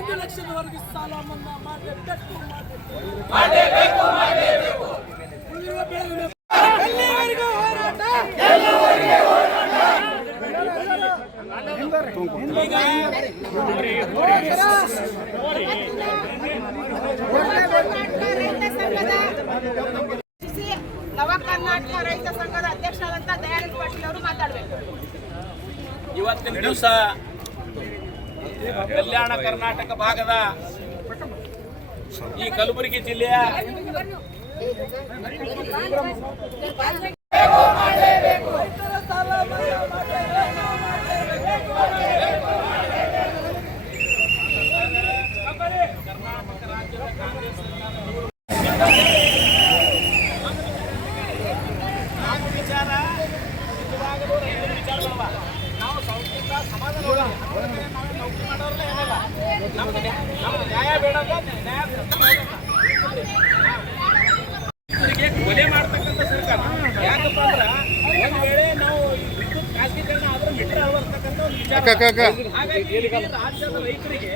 1 ಲಕ್ಷದವರೆಗೆ ಸಾಲ ಮನ್ನಾ ಮಾಡಲೇಬೇಕು. ಉಳಿಯುವ ಬೆಳೆ ಎಲ್ಲಿವರೆಗೂ ಹೋರಾಟ, ನವ ಕರ್ನಾಟಕ ರೈತ ಸಂಘದ ಅಧ್ಯಕ್ಷರಾದಂತಹ ದಯಾನಂದ ಪಾಟೀಲ್ ಅವರು ಮಾತಾಡಬೇಕು. ಇವತ್ತಿನ ದಿವಸ ಕಲ್ಯಾಣ ಕರ್ನಾಟಕ ಭಾಗದ ಈ ಕಲಬುರಗಿ ಜಿಲ್ಲೆಯ ರೈತರ ಸಾಲ ಮನ್ನಾ ಕರ್ನಾಟಕ ರಾಜ್ಯದ ಕಾಂಗ್ರೆಸ್ ವಿಚಾರ ನಿಜವಾಗಲೂ ರೈತರ ವಿಚಾರದಲ್ವ. ನಾವು ಸಂಸ್ಕೃತ ಸಮಾಧಾನ ನೌಕರಿ ಮಾಡೋರಲ್ಲ ಏನಲ್ಲ, ನಮ್ಗೆ ನ್ಯಾಯ ಬೇಡಲ್ಲ, ನ್ಯಾಯ ಕೊಲೆ ಮಾಡ್ತಕ್ಕಂಥ ಸರ್ಕಾರ. ಯಾಕಪ್ಪ ಅಂದ್ರೆ ಒಂದು ವೇಳೆ ನಾವು ವಿದ್ಯುತ್ ಖಾಸಗೀಕರಣ ಆದ್ರೆ ಮೀಟರ್ ಅಳವಡಿಸ್ತಕ್ಕಂಥ ಒಂದು ವಿಚಾರ. ಹಾಗಾಗಿ ರಾಜ್ಯದ ರೈತರಿಗೆ